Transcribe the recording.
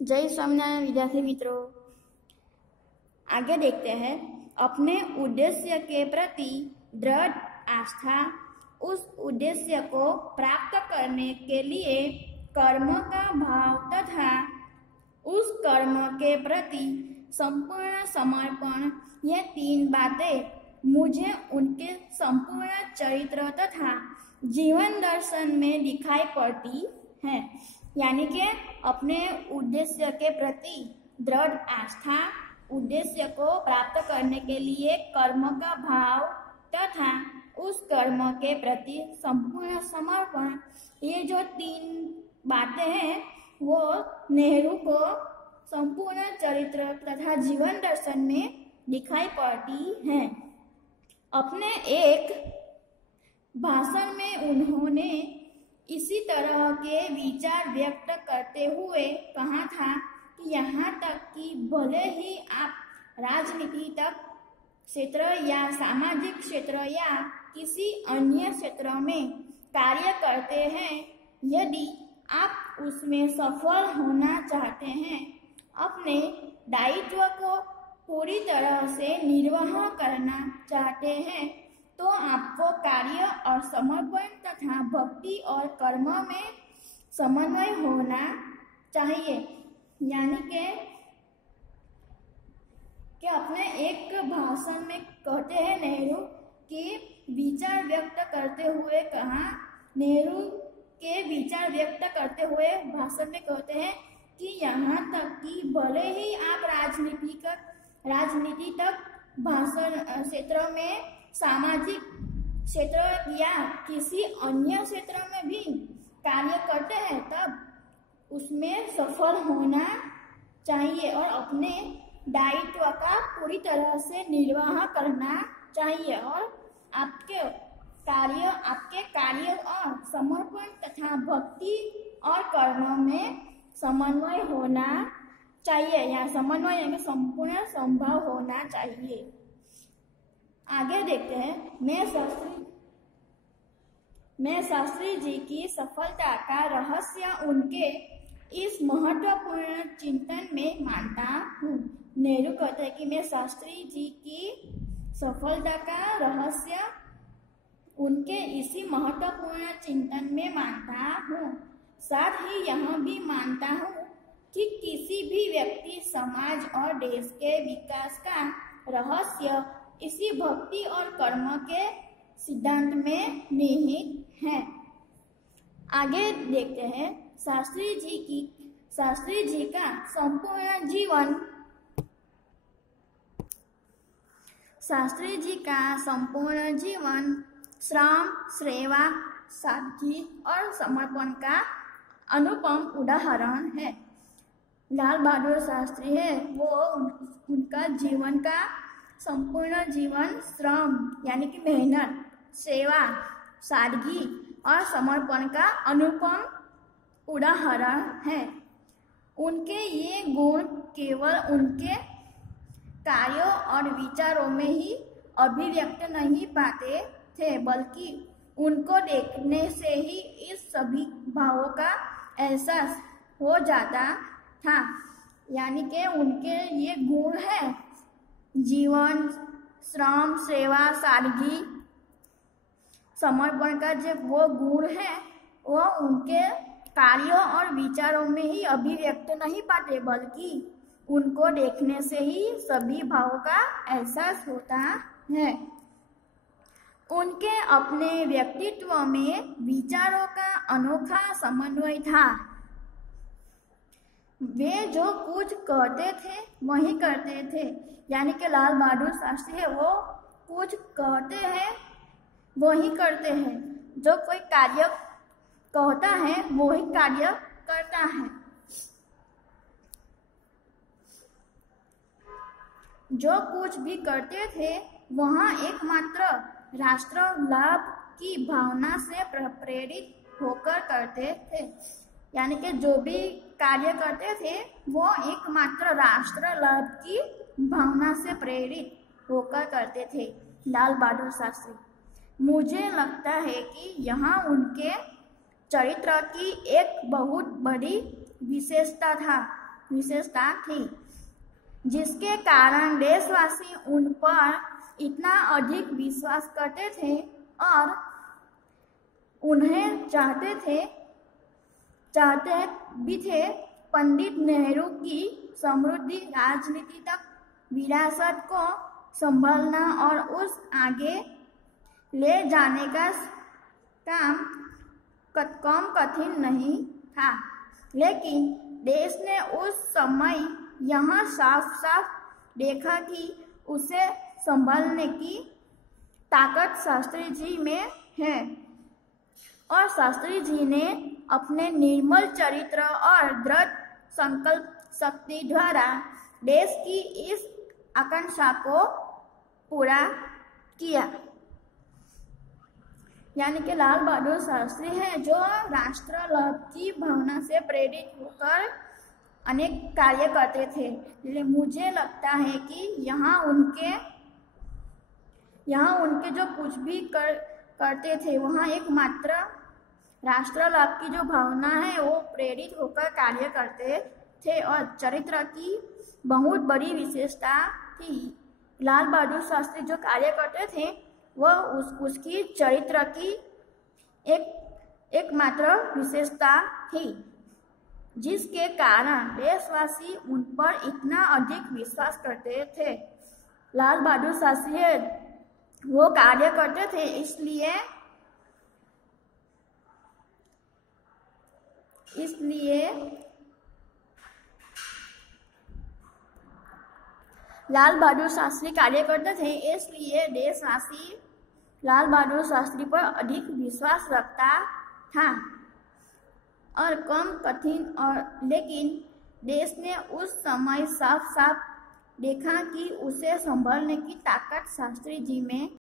जय स्वामीनारायण विद्यार्थी मित्रों, आगे देखते हैं। अपने उद्देश्य के प्रति दृढ़ आस्था, उस उद्देश्य को प्राप्त करने के लिए कर्म का भाव तथा उस कर्म के प्रति संपूर्ण समर्पण, ये तीन बातें मुझे उनके संपूर्ण चरित्र तथा जीवन दर्शन में दिखाई पड़ती हैं। यानी कि अपने उद्देश्य के प्रति दृढ़ आस्था, उद्देश्य को प्राप्त करने के लिए कर्म का भाव तथा उस कर्म के प्रति संपूर्ण समर्पण, ये जो तीन बातें हैं वो नेहरू को संपूर्ण चरित्र तथा जीवन दर्शन में दिखाई पड़ती हैं। अपने एक भाषण में उन्होंने इसी तरह के विचार व्यक्त करते हुए कहा था कि यहाँ तक कि भले ही आप राजनीतिक क्षेत्र या सामाजिक क्षेत्र या किसी अन्य क्षेत्र में कार्य करते हैं, यदि आप उसमें सफल होना चाहते हैं, अपने दायित्व को पूरी तरह से निर्वाह करना चाहते हैं, तो आपको कार्य और समर्पण तथा भक्ति और कर्म में समन्वय होना चाहिए। यानी कि अपने एक भाषण में कहते हैं नेहरू कि विचार व्यक्त करते हुए कहा, नेहरू के विचार व्यक्त करते हुए भाषण में कहते हैं कि यहाँ तक कि भले ही आप राजनीति तक भाषण क्षेत्र में, सामाजिक क्षेत्र या किसी अन्य क्षेत्र में भी कार्य करते हैं, तब उसमें सफल होना चाहिए और अपने दायित्व का पूरी तरह से निर्वाह करना चाहिए और आपके कार्य और समर्पण तथा भक्ति और कर्म में समन्वय होना चाहिए या समन्वय में संपूर्ण संभव होना चाहिए। आगे देखते हैं। मैं शास्त्री जी की सफलता का रहस्य उनके इस महत्वपूर्ण चिंतन में मानता हूँ। नेहरू कहते हैं कि मैं शास्त्री जी की सफलता का रहस्य उनके इसी महत्वपूर्ण चिंतन में मानता हूँ। साथ ही यह भी मानता हूँ कि किसी भी व्यक्ति, समाज और देश के विकास का रहस्य इसी भक्ति और कर्म के सिद्धांत में निहित है। आगे देखते हैं। शास्त्री जी का संपूर्ण जीवन श्रम, सेवा, सादगी और समर्पण का अनुपम उदाहरण है। लाल बहादुर शास्त्री है वो उनका जीवन का संपूर्ण जीवन श्रम यानी कि मेहनत, सेवा, सादगी और समर्पण का अनुपम उदाहरण है। उनके ये गुण केवल उनके कार्यों और विचारों में ही अभिव्यक्त नहीं पाते थे, बल्कि उनको देखने से ही इस सभी भावों का एहसास हो जाता था। यानी कि उनके ये गुण है, जीवन, श्रम, सेवा, सादगी, समर्पण का जो वो गुण है वो उनके कार्यों और विचारों में ही अभिव्यक्त नहीं पाते, बल्कि उनको देखने से ही सभी भावों का एहसास होता है। उनके अपने व्यक्तित्व में विचारों का अनोखा समन्वय था। वे जो कुछ कहते थे वही करते थे। यानी कि लाल बहादुर शास्त्री है वो कुछ कहते हैं वही करते हैं। जो कोई कार्य कहता है वही कार्य करता है। जो कुछ भी करते थे वहाँ एकमात्र राष्ट्र लाभ की भावना से प्रेरित होकर करते थे। यानी कि जो भी कार्य करते थे वो एकमात्र राष्ट्र लाभ की भावना से प्रेरित होकर करते थे। लाल बहादुर शास्त्री, मुझे लगता है कि यहाँ उनके चरित्र की एक बहुत बड़ी विशेषता था विशेषता थी, जिसके कारण देशवासी उन पर इतना अधिक विश्वास करते थे और उन्हें चाहते भी थे। पंडित नेहरू की समृद्धि राजनीतिक विरासत को संभालना और उस आगे ले जाने का काम कम कठिन नहीं था, लेकिन देश ने उस समय यह साफ-साफ देखा कि उसे संभालने की ताकत शास्त्री जी में है और शास्त्री जी ने अपने निर्मल चरित्र और दृढ़ संकल्प शक्ति द्वारा देश की इस आकांक्षा को पूरा किया। यानी कि लाल बहादुर शास्त्री हैं जो राष्ट्र लाभ की भावना से प्रेरित होकर अनेक कार्य करते थे। मुझे लगता है कि यहाँ उनके जो कुछ भी करते थे वहाँ एकमात्र राष्ट्र लाभ की जो भावना है वो प्रेरित होकर कार्य करते थे और चरित्र की बहुत बड़ी विशेषता थी। लाल बहादुर शास्त्री जो कार्य करते थे वह उसकी चरित्र की एकमात्र विशेषता थी, जिसके कारण देशवासी उन पर इतना अधिक विश्वास करते थे। लाल बहादुर शास्त्री वो कार्य करते थे, इसलिए लाल बहादुर शास्त्री कार्य करते थे, इसलिए देशवासी लाल बहादुर शास्त्री पर अधिक विश्वास रखता था और कम कठिन और लेकिन देश ने उस समय साफ-साफ देखा कि उसे संभालने की ताकत शास्त्री जी में